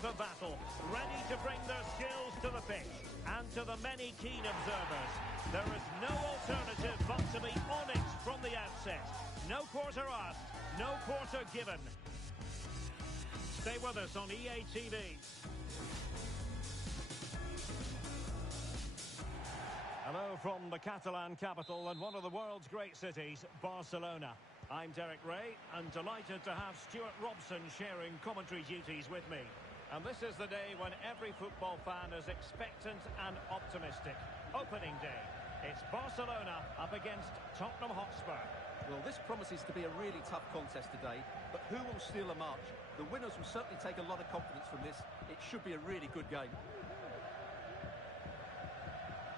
for battle, ready to bring their skills to the pitch. And to the many keen observers, there is no alternative but to be on it from the outset. No quarter asked, no quarter given. Stay with us on EA TV. Hello from the Catalan capital and one of the world's great cities, Barcelona. I'm Derek Ray and delighted to have Stuart Robson sharing commentary duties with me. And this is the day when every football fan is expectant and optimistic. Opening day. It's Barcelona up against Tottenham Hotspur. Well, this promises to be a really tough contest today, but who will steal the march? The winners will certainly take a lot of confidence from this. It should be a really good game.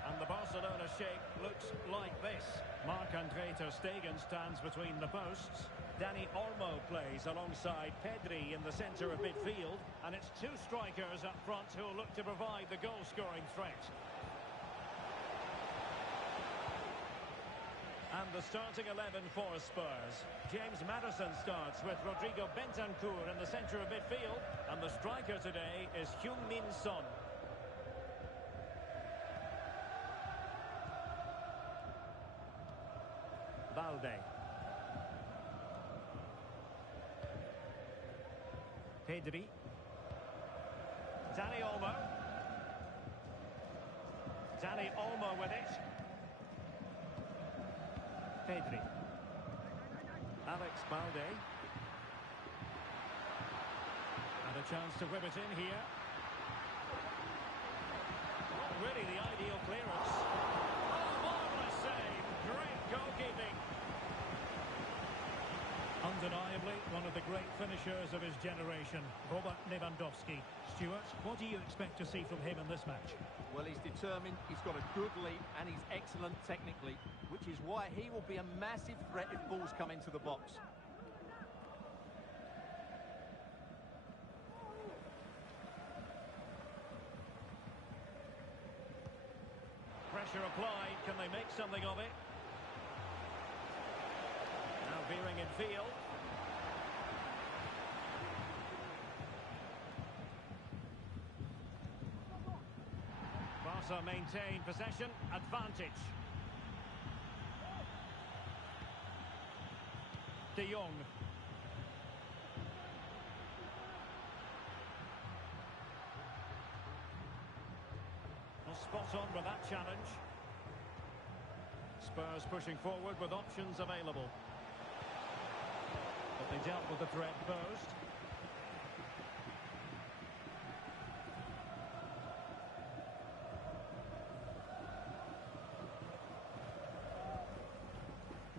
And the Barcelona shape looks like this. Marc-Andre ter Stegen stands between the posts. Dani Olmo plays alongside Pedri in the centre of midfield. And it's two strikers up front who will look to provide the goal-scoring threat. And the starting 11 for Spurs. James Maddison starts with Rodrigo Bentancur in the centre of midfield. And the striker today is Heung-min Son. Valde. Pedri. Dani Olmo. Dani Olmo with it. Pedri. Alex Balde. And a chance to whip it in here. Not really the ideal clearance. Oh, marvellous save. Great goalkeeping. Undeniably, one of the great finishers of his generation, Robert Lewandowski. Stuart, what do you expect to see from him in this match? Well, he's determined, he's got a good leap, and he's excellent technically, which is why he will be a massive threat if balls come into the box. Pressure applied, can they make something of it? Now veering in field. Barca maintain possession, advantage. De Jong. Well, spot on with that challenge. Spurs pushing forward with options available. But they dealt with the threat posed.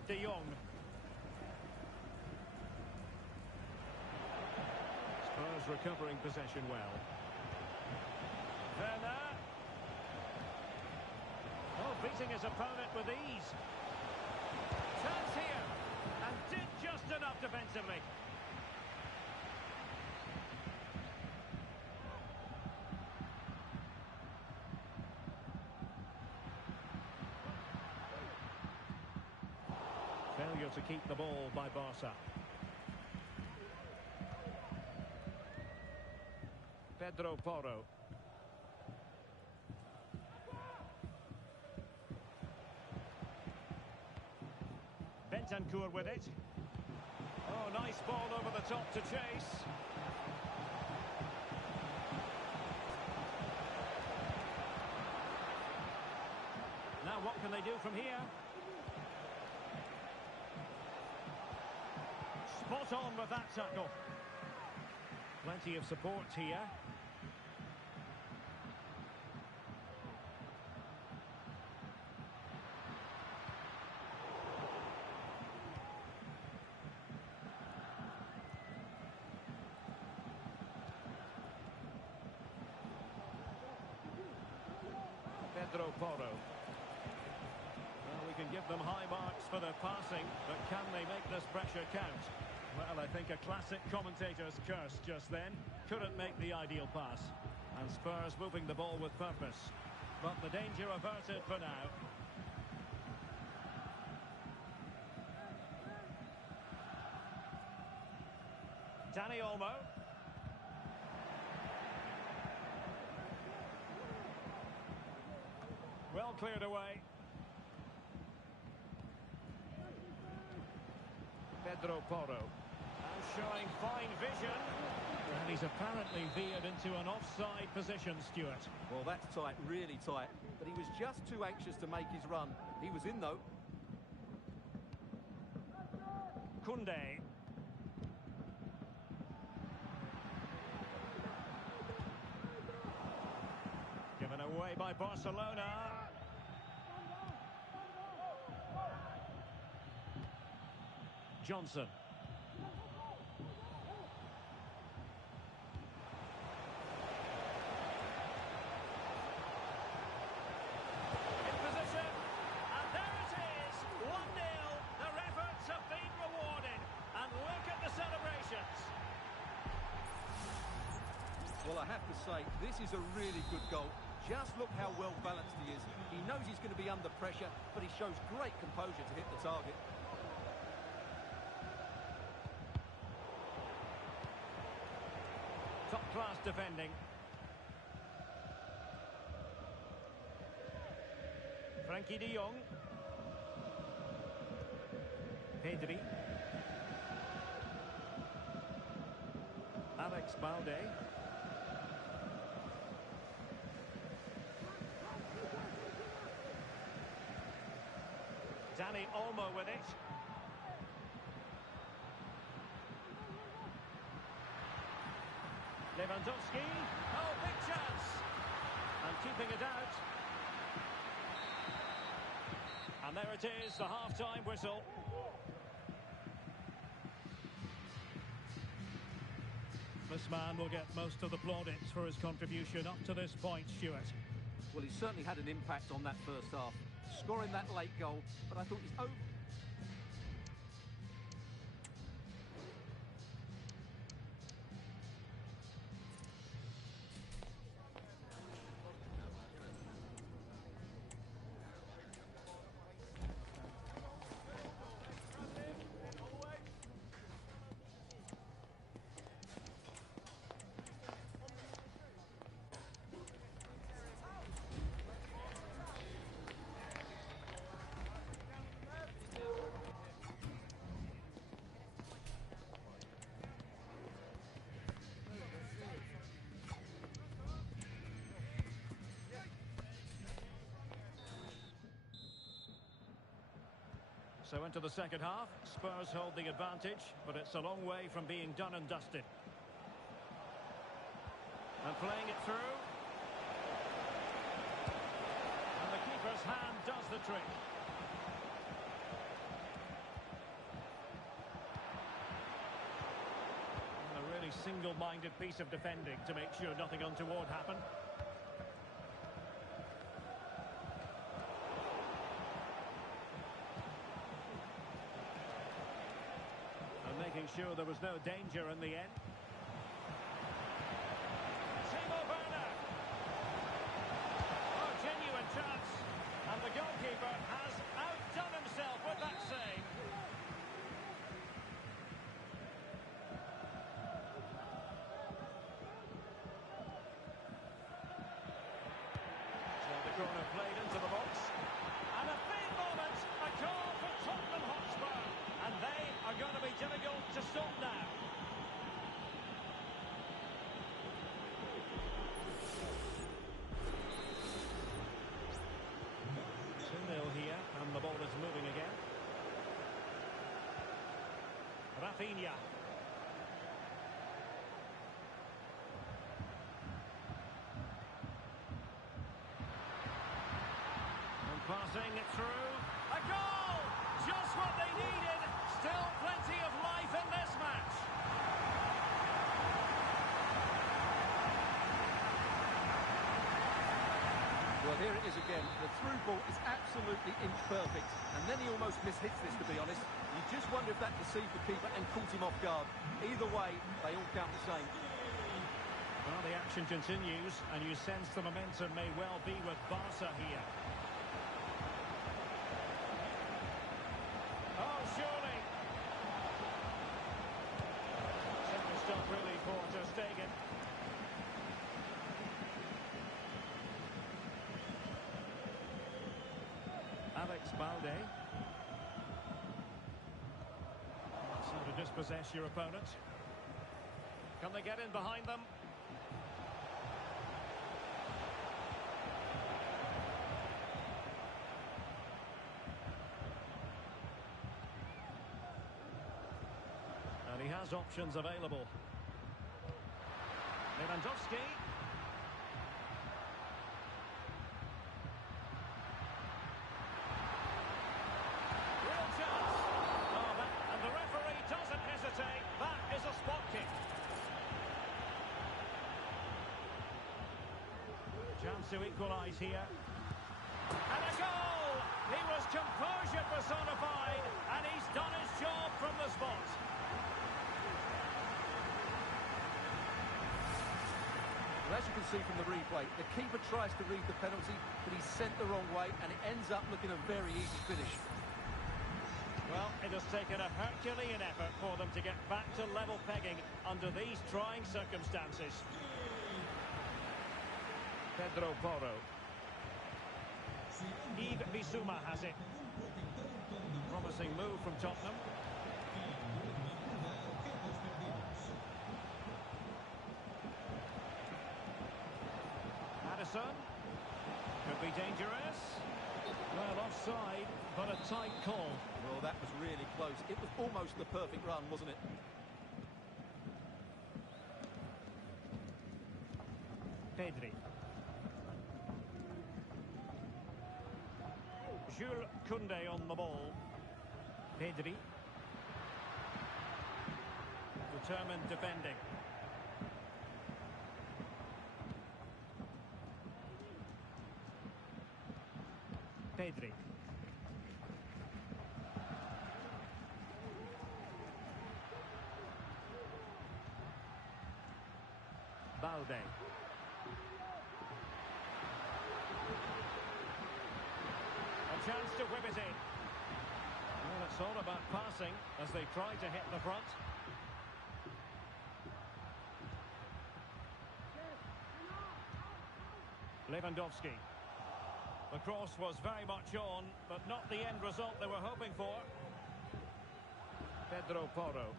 De Jong. Spurs recovering possession well. Werner. Oh, beating his opponent with ease. Chance here. And did just enough defensively. Failure to keep the ball by Barca. Pedro Porro. Bentancur with it. Oh, nice ball over the top to chase. Now what can they do from here? Spot on with that tackle. Plenty of support here. Pedro Porro. Well, we can give them high marks for their passing, but can they make this pressure count? Well, I think a classic commentator's curse just then. Couldn't make the ideal pass. And Spurs moving the ball with purpose. But the danger averted for now. Dani Olmo. Well cleared away. Pedro Porro. And showing fine vision. And he's apparently veered into an offside position, Stuart. Well, that's tight, really tight. But he was just too anxious to make his run. He was in, though. Koundé. Given away by Barcelona. Johnson. In position. And there it is. 1-0. Their efforts have been rewarded. And look at the celebrations. Well, I have to say, this is a really good goal. Just look how well balanced he is. He knows he's going to be under pressure, but he shows great composure to hit the target. Top-class defending. Frankie de Jong. Pedri. Alex Balde. Dani Olmo with it. Lewandowski. Oh, big chance. And keeping it out. And there it is, the half-time whistle. This man will get most of the plaudits for his contribution up to this point, Stuart. Well, he certainly had an impact on that first half. Scoring that late goal, but I thought he's over. So into the second half, Spurs hold the advantage, but it's a long way from being done and dusted. And playing it through. And the keeper's hand does the trick. And a really single-minded piece of defending to make sure nothing untoward happened. Making sure there was no danger in the end. Timo Werner. Oh, genuine chance. And the goalkeeper has outdone himself with that save. So the corner played into the box. And a big moment. A goal for Tottenham Hotspur. And they are going to be difficult to stop now. Here, and the ball is moving again. Rafinha. And passing it through. A goal! Just what they needed. Still plenty of life in this match. Well, here it is again. The through ball is absolutely imperfect, and then he almost mishits this, to be honest. You just wonder if that deceived the keeper and caught him off guard. Either way, they all count the same. Well, the action continues, and you sense the momentum may well be with Barca here. Oh, surely. Simple stop, really, for Ter Stegen. It's Balde. That's how to dispossess your opponent. Can they get in behind them? And he has options available. Lewandowski. Real chance. Oh, and the referee doesn't hesitate. That is a spot kick. Chance to equalise here. And a goal! He was composure personified, and he's done his job from the spot. Well, as you can see from the replay, the keeper tries to read the penalty, but he's sent the wrong way, and it ends up looking a very easy finish. Well, it has taken a Herculean effort for them to get back to level pegging under these trying circumstances. Pedro Porro. Yves Bissouma has it. Promising move from Tottenham. Madison. Could be dangerous. Well, offside, but a tight call. Well, that was really close. It was almost the perfect run, wasn't it? Pedri. Jules Koundé on the ball. Pedri. Determined defending. Pedri. Balde. A chance to whip it in. Well, it's all about passing as they try to hit the front. Lewandowski. The cross was very much on, but not the end result they were hoping for. Pedro Porro.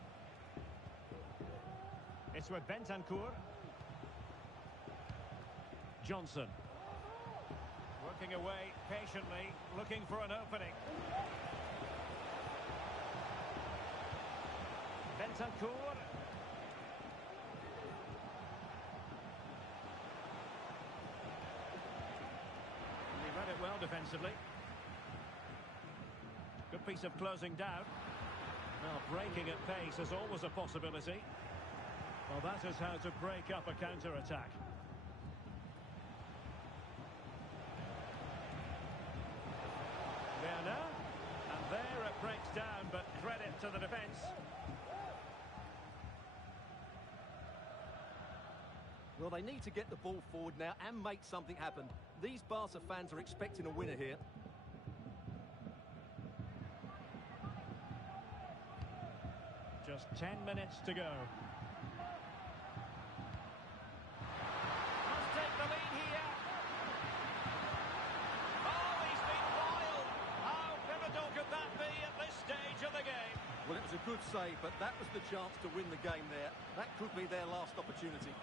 It's with Bentancur. Johnson. Working away patiently, looking for an opening. Bentancur. He read it well defensively. Good piece of closing down. Well, breaking at pace is always a possibility. Well, that is how to break up a counter-attack. Werner, and there it breaks down, but credit to the defence. Well, they need to get the ball forward now and make something happen. These Barca fans are expecting a winner here. Just 10 minutes to go. Must take the lead here. Oh, he's been wild. How pivotal could that be at this stage of the game? Well, it was a good save, but that was the chance to win the game there. That could be their last opportunity.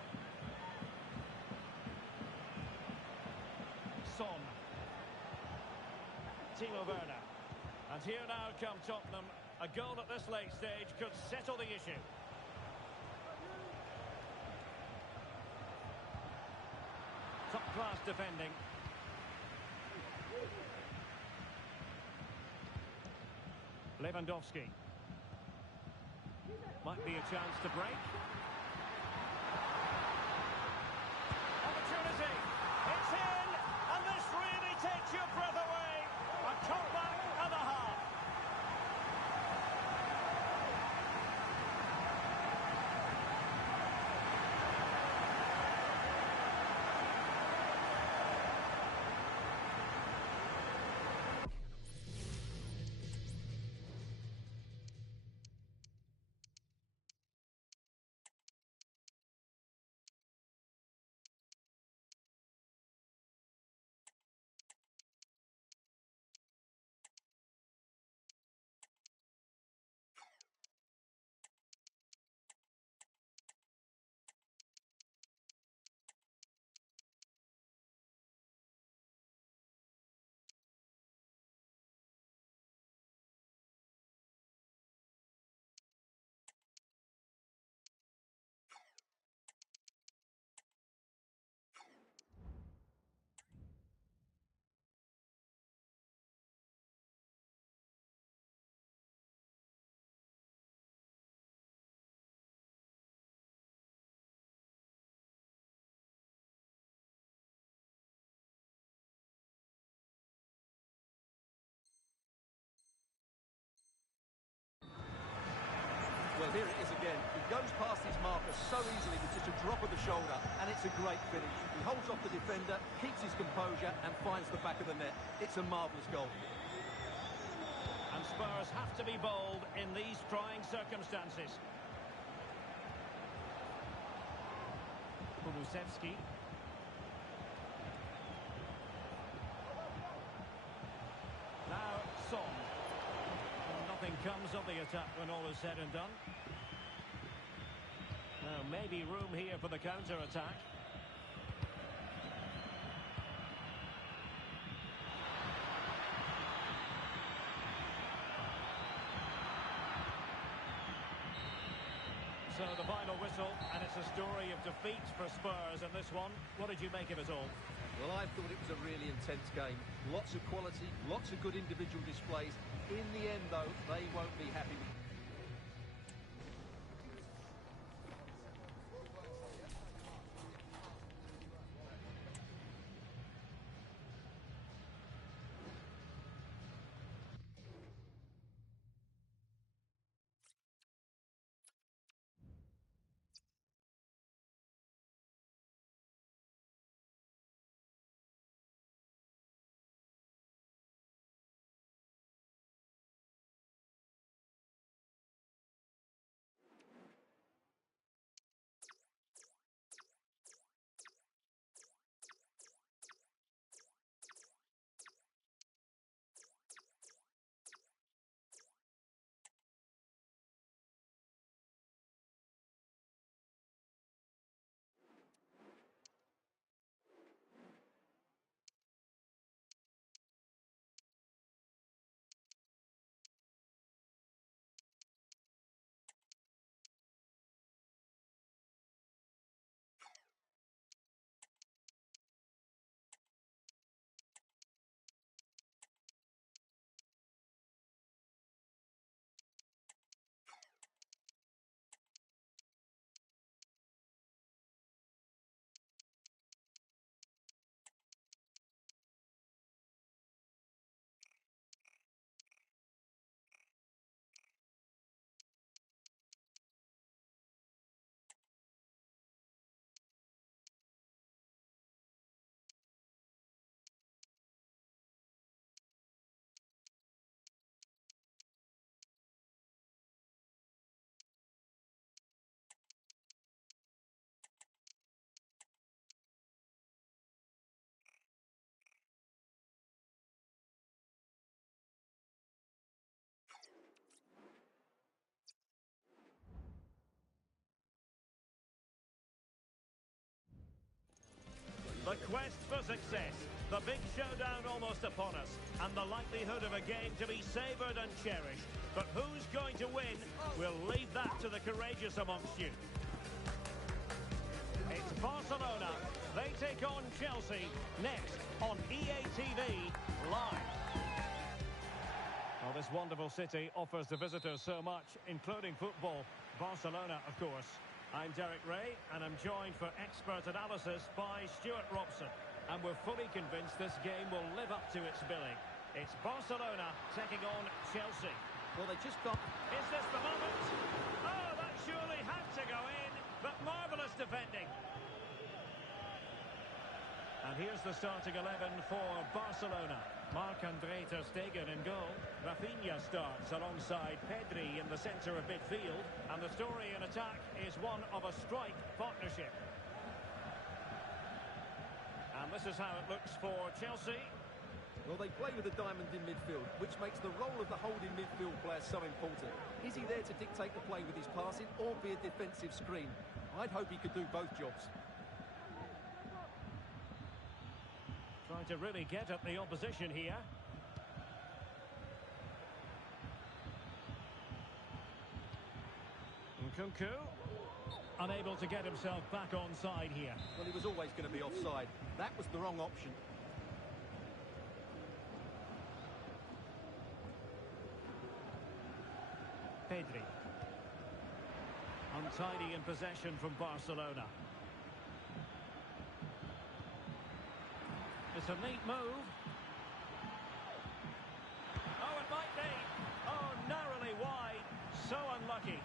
Son. Timo Werner. And here now come Tottenham. A goal at this late stage could settle the issue. Top-class defending. Lewandowski. Might be a chance to break. Opportunity. It's in, and this really takes your breath away. A comeback and a half. Here it is again. He goes past his marker so easily with just a drop of the shoulder, and it's a great finish. He holds off the defender, keeps his composure, and finds the back of the net. It's a marvellous goal. And Spurs have to be bold in these trying circumstances. Kulusevski. Now Son. And nothing comes of the attack when all is said and done. Now maybe room here for the counter-attack. So the final whistle, and it's a story of defeat for Spurs in this one. What did you make of it all? Well, I thought it was a really intense game. Lots of quality, lots of good individual displays. In the end, though, they won't be happy with. The quest for success, the big showdown almost upon us, and the likelihood of a game to be savoured and cherished. But who's going to win? We'll leave that to the courageous amongst you. It's Barcelona. They take on Chelsea next on EA TV Live. Well, this wonderful city offers the visitors so much, including football. Barcelona, of course. I'm Derek Ray, and I'm joined for expert analysis by Stuart Robson. And we're fully convinced this game will live up to its billing. It's Barcelona taking on Chelsea. Well, they just got... Is this the moment? Oh, that surely had to go in, but marvellous defending. And here's the starting 11 for Barcelona. Marc-Andre ter Stegen in goal. Rafinha starts alongside Pedri in the centre of midfield. And the story in attack is one of a strike partnership. And this is how it looks for Chelsea. Well, they play with a diamond in midfield, which makes the role of the holding midfield player so important. Is he there to dictate the play with his passing or be a defensive screen? I'd hope he could do both jobs. Trying to really get at the opposition here. Nkunku, unable to get himself back onside here. Well, he was always going to be offside. That was the wrong option. Pedri. Untidy in possession from Barcelona. It's a neat move. Oh, it might be. Oh, narrowly wide. So unlucky.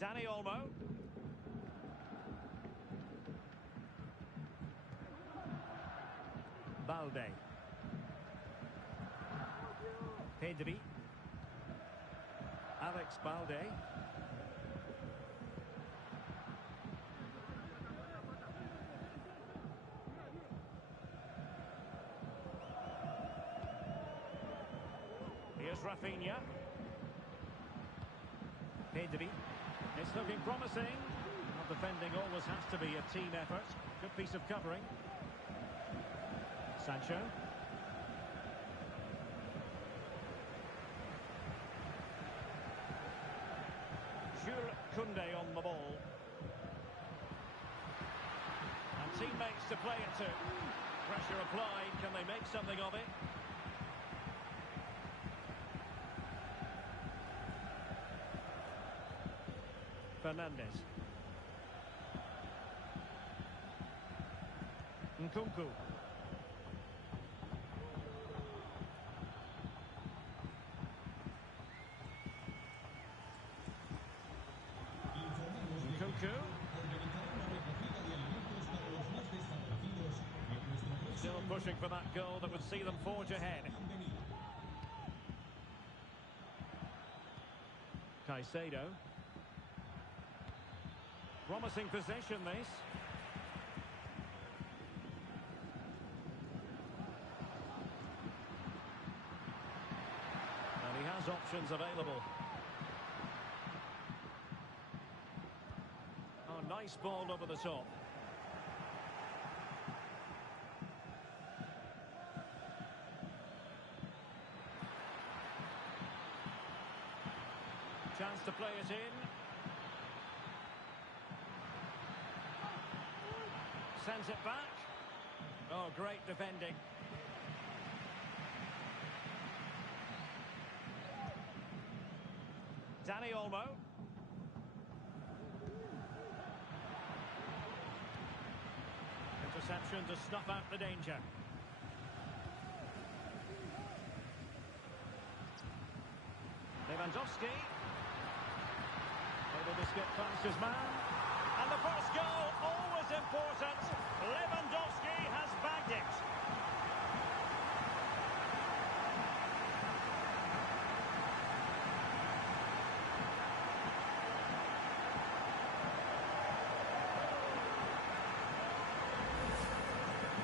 Dani Olmo. Balde. Pedri. Alex Balde. Here's Rafinha. Pedri. It's looking promising. Well, defending always has to be a team effort. Good piece of covering. Sancho. Jules Koundé on the ball. And teammates to play it to. Pressure applied. Can they make something of it? Fernandes. Nkunku. Nkunku. Still pushing for that goal that would see them forge ahead. Caicedo. Promising possession, this. And he has options available. Oh, nice ball over the top. Chance to play it in. Sends it back. Oh, great defending. Dani Olmo. Interception to snuff out the danger. Lewandowski. Able to skip past his man. And the first goal, always important. Lewandowski has bagged it.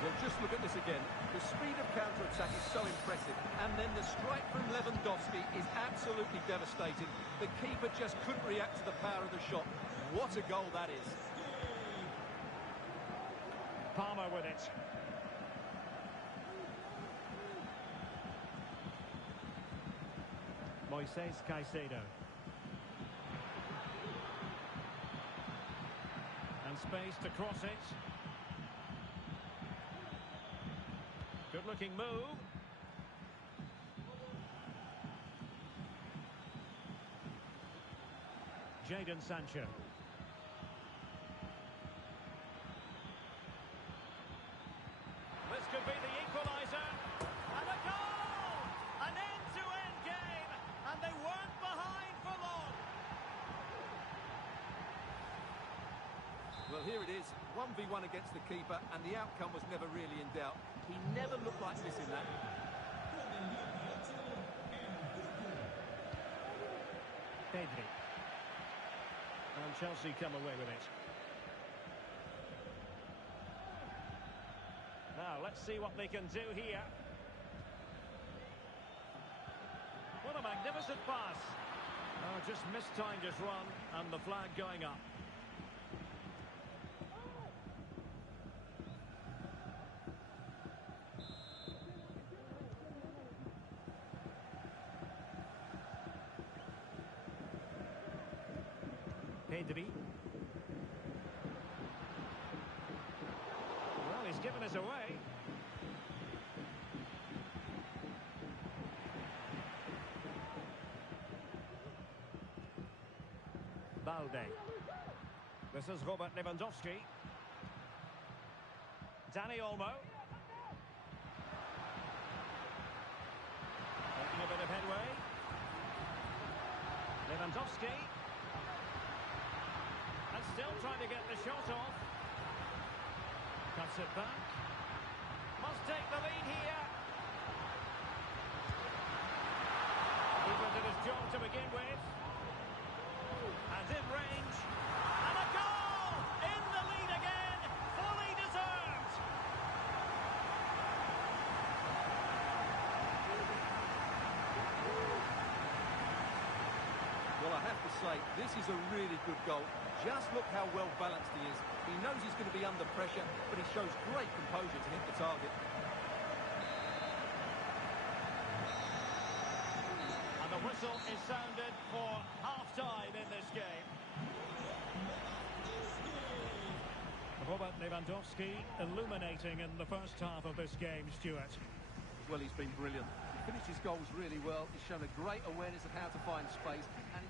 Well, just look at this again. The speed of counter-attack is so impressive. And then the strike from Lewandowski is absolutely devastating. The keeper just couldn't react to the power of the shot. What a goal that is. Palmer with it. Moises Caicedo. And space to cross it. Good looking move. Jadon Sancho. This could be the equaliser. And a goal! An end-to-end game. And they weren't behind for long. Well, here it is. 1v1 against the keeper, and the outcome was never really in doubt. He never looked like missing that. Pedri. And Chelsea come away with it. Now, let's see what they can do here. What a magnificent pass. Oh, just mistimed his run, and the flag going up. Pedri. Well, he's given us away. Balde. This is Robert Lewandowski. Dani Olmo. Making a bit of headway. Lewandowski. Still trying to get the shot off. Cuts it back. Must take the lead here. Hoover did his job to begin with. And in range. And a goal! In the lead again! Fully deserved! Well, I have to say, this is a really good goal. Just look how well balanced he is. He knows he's going to be under pressure, but he shows great composure to hit the target. And the whistle is sounded for half-time in this game. Robert Lewandowski illuminating in the first half of this game, Stuart. Well, he's been brilliant. He finished his goals really well. He's shown a great awareness of how to find space. And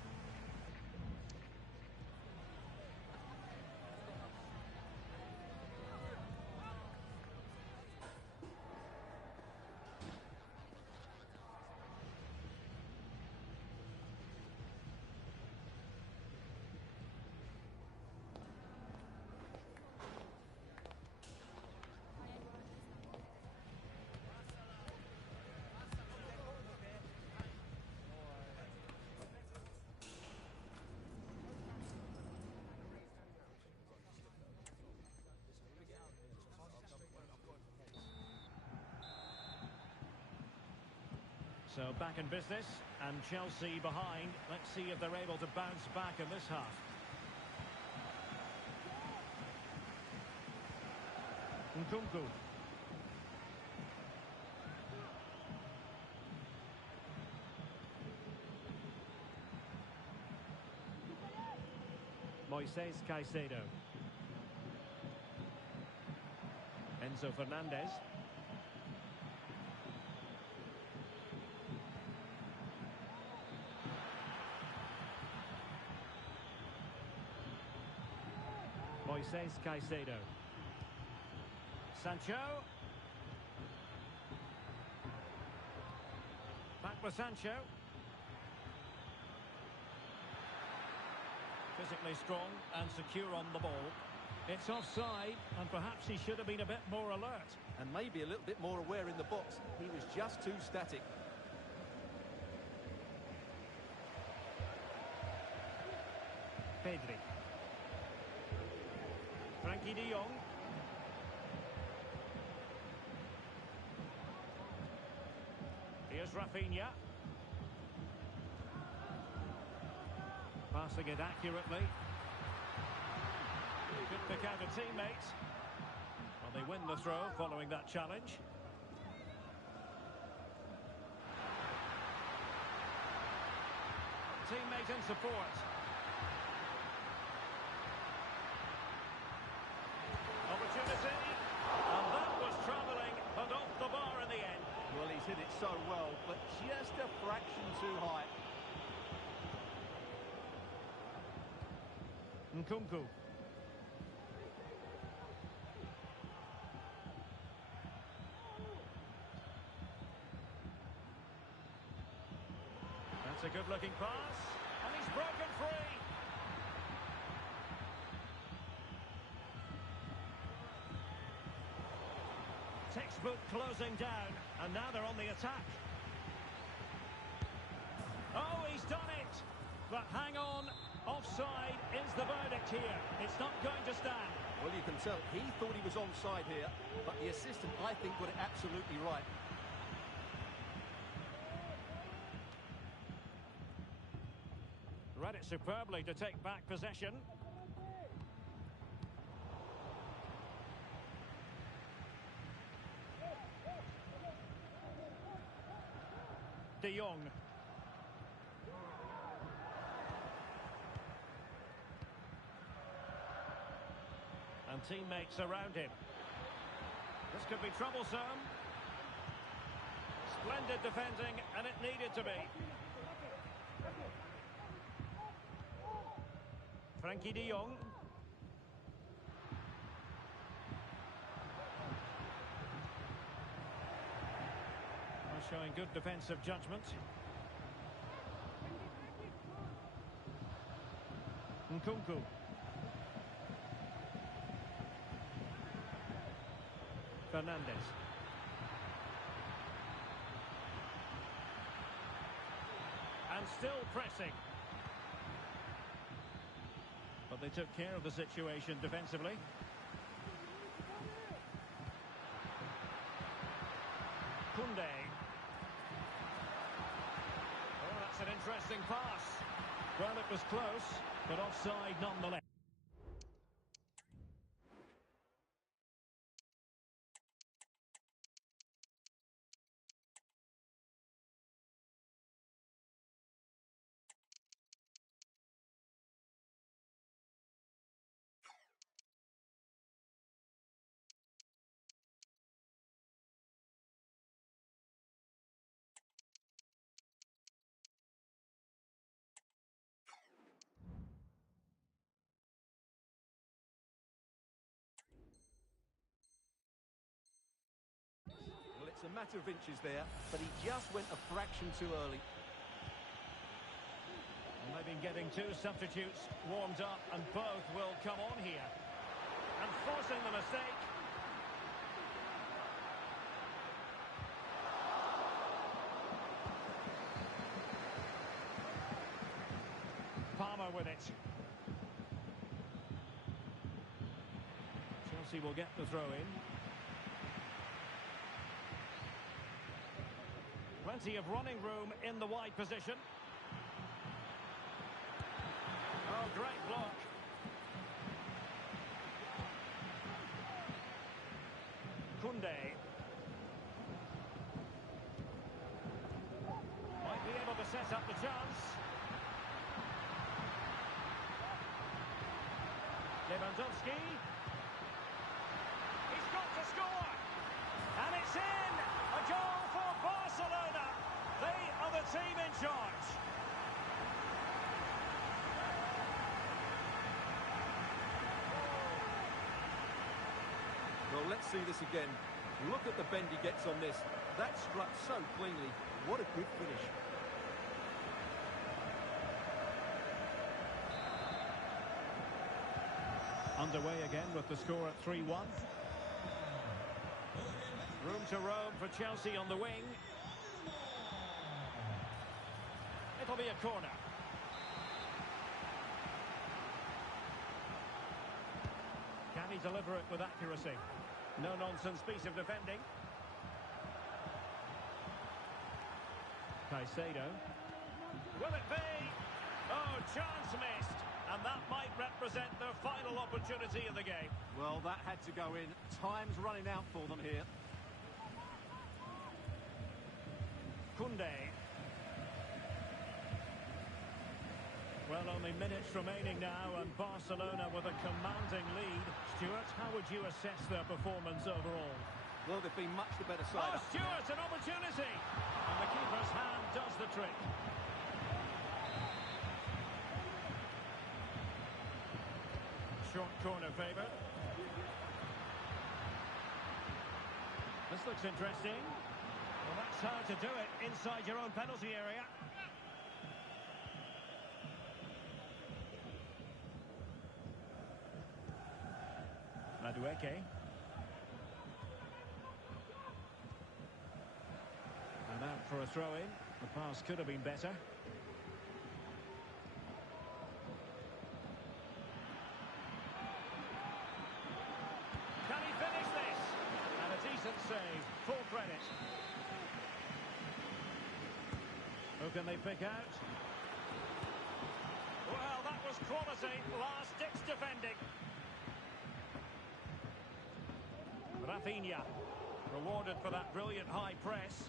so back in business, and Chelsea behind. Let's see if they're able to bounce back in this half. Nkunku. Moises Caicedo. Enzo Fernandez. Moises Caicedo. Sancho. Back with Sancho. Physically strong and secure on the ball. It's offside, and perhaps he should have been a bit more alert. and maybe a little bit more aware in the box. He was just too static. Pedri. Frankie de Jong. Here's Rafinha. Passing it accurately. Good pick out a teammate. Well, they win the throw following that challenge. Teammate in support. Opportunity. And that was travelling, but off the bar in the end. Well, he's hit it so well, but just a fraction too high. Nkunku. That's a good-looking pass, and he's broken free. Textbook closing down, and now they're on the attack. Oh, he's done it! But hang on, offside is the verdict here. It's not going to stand. Well, you can tell he thought he was onside here, but the assistant, I think, got it absolutely right. Read it superbly to take back possession. De Jong. And teammates around him. This could be troublesome. Splendid defending, and it needed to be. Frankie de Jong. Showing good defensive judgment. Nkunku. Fernandez. And still pressing. But they took care of the situation defensively. Koundé. Oh, that's an interesting pass. Well, it was close, but offside nonetheless. Well, it's a matter of inches there, but he just went a fraction too early. And they've been getting two substitutes warmed up, and both will come on here. And forcing the mistake. Palmer with it. Chelsea will get the throw in. Plenty of running room in the wide position. Oh, great block. Koundé. Might be able to set up the chance. Lewandowski. He's got to score. And it's in. A goal for Barcelona. They are the team in charge. Well, let's see this again. Look at the bend he gets on this. That struck so cleanly. What a good finish. Underway again with the score at 3-1. Room to roam for Chelsea on the wing. It'll be a corner. Can he deliver it with accuracy? No-nonsense piece of defending. Caicedo. Will it be? Oh, chance missed. And that might represent their final opportunity in the game. Well, that had to go in. Time's running out for them here. Koundé. Well, only minutes remaining now, and Barcelona with a commanding lead. Stuart, how would you assess their performance overall? Well, they've been much the better side. Oh, Stuart, an opportunity! And the keeper's hand does the trick. Short corner favoured. This looks interesting. Well, that's how to do it inside your own penalty area. Madueke. And out for a throw-in. The pass could have been better. Can he finish this? And a decent save. Full credit. Who can they pick out? Well, that was quality. Last-ditch defending. Rafinha, rewarded for that brilliant high press.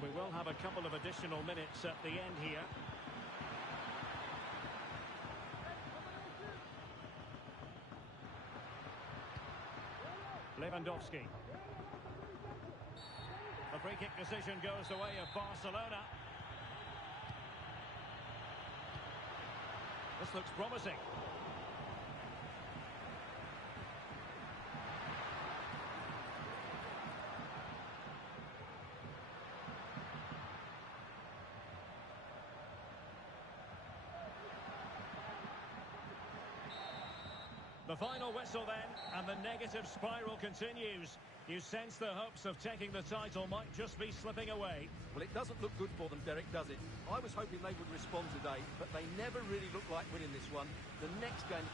We will have a couple of additional minutes at the end here. Lewandowski. The free kick decision goes the way of Barcelona. This looks promising. The final whistle then, and the negative spiral continues. You sense the hopes of taking the title might just be slipping away. Well, it doesn't look good for them, Derek, does it? I was hoping they would respond today, but they never really looked like winning this one. The next game...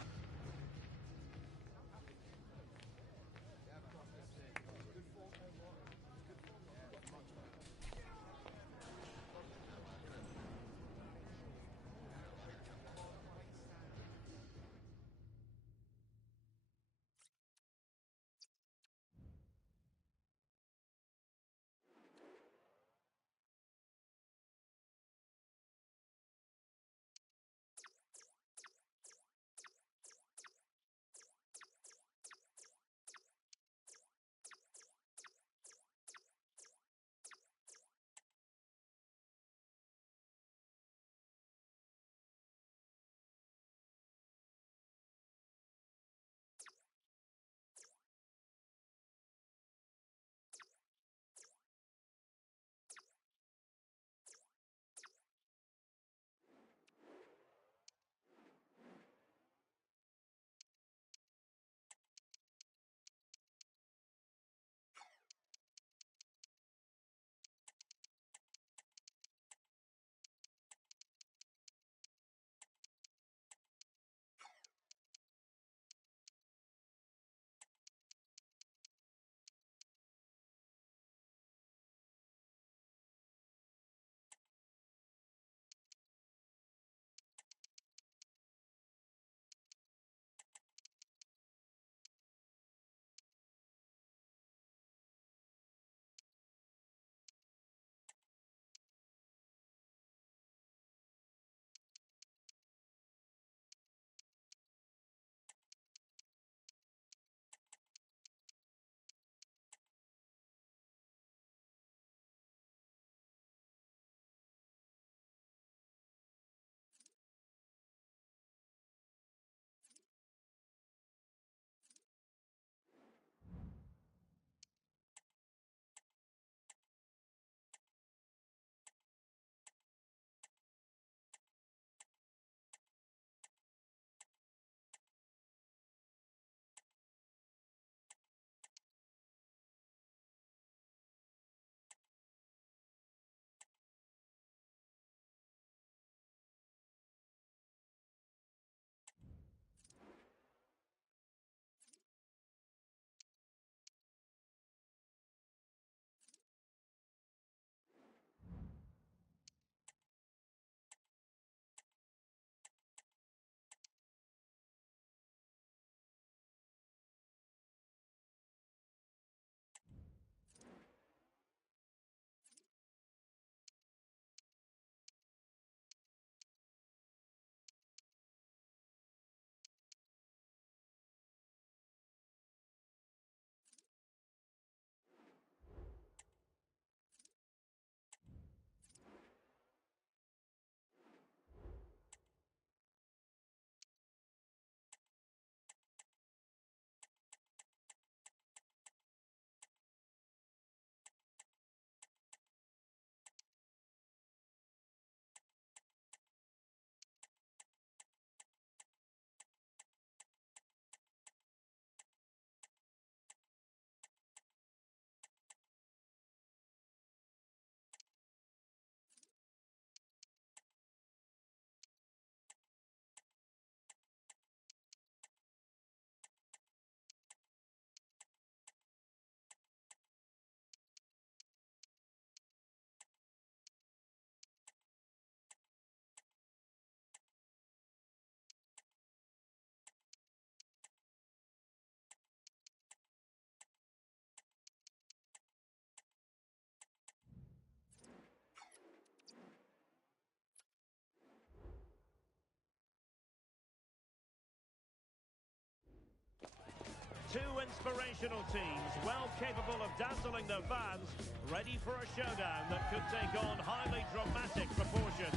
Two inspirational teams, well capable of dazzling their fans, ready for a showdown that could take on highly dramatic proportions.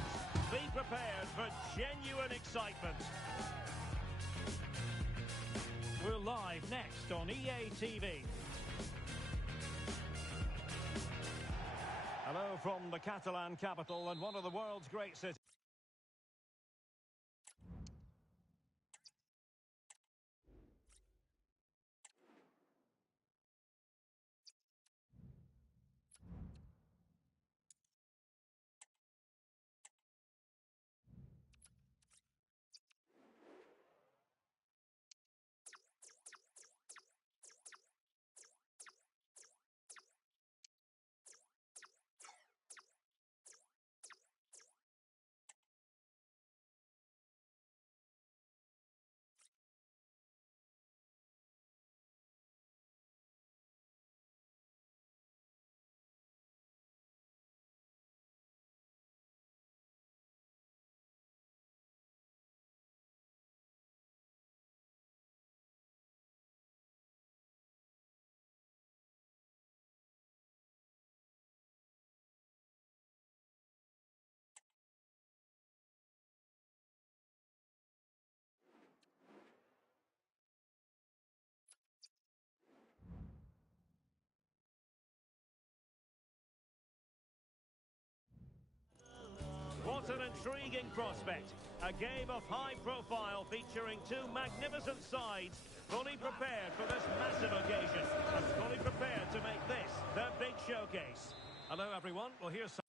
Be prepared for genuine excitement. We're live next on EA TV. Hello from the Catalan capital and one of the world's great cities. intriguing prospect. A game of high profile featuring two magnificent sides, fully prepared for this massive occasion and fully prepared to make this their big showcase. Hello everyone, well here's some...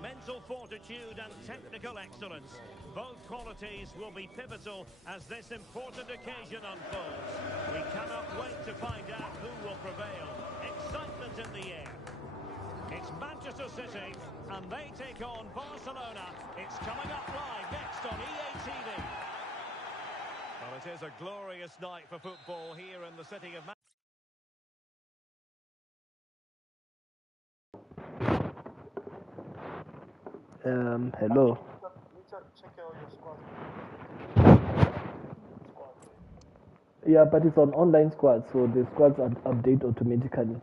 Mental fortitude and technical excellence. Both qualities will be pivotal as this important occasion unfolds. We cannot wait to find out who will prevail. Excitement in the air. It's Manchester City, and they take on Barcelona. It's coming up live next on EA TV. Well, it is a glorious night for football here in the city of Manchester. Hello. Yeah, but it's on online squad, so the squads update automatically.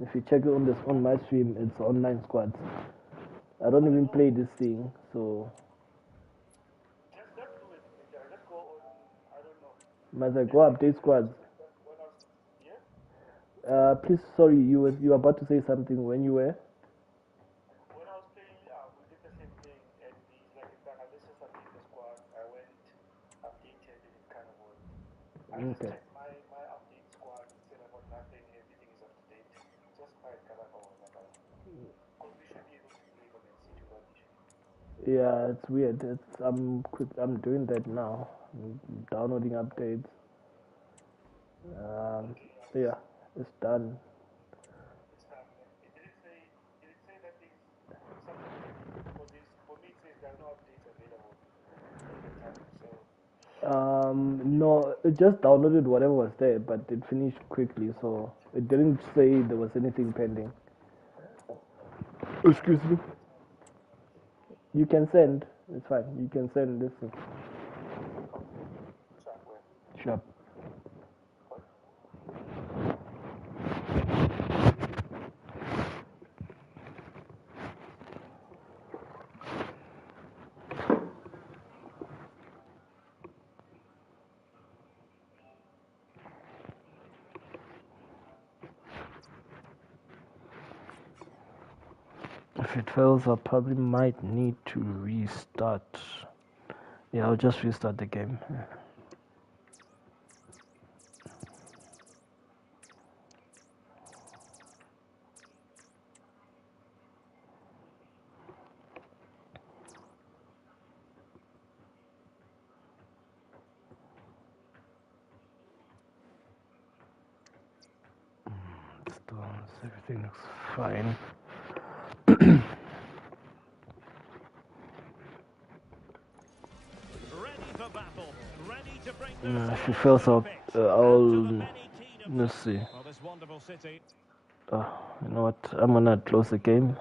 If you check it on my stream, it's online squads. I don't even play this thing, so. Must I go update squads? Please, sorry, you were about to say something when you were. Okay. Yeah, it's weird. I'm doing that now. I'm downloading updates. Yeah, it's done. No, it just downloaded whatever was there, but it finished quickly, so it didn't say there was anything pending. Excuse me. You can send. It's fine. You can send this. Sure. If it fails, I probably might need to restart. Yeah, I'll just restart the game. Everything looks fine. to bring this If he fails out, I'll... Let's see. well, this wonderful city. You know what? I'm gonna close the game.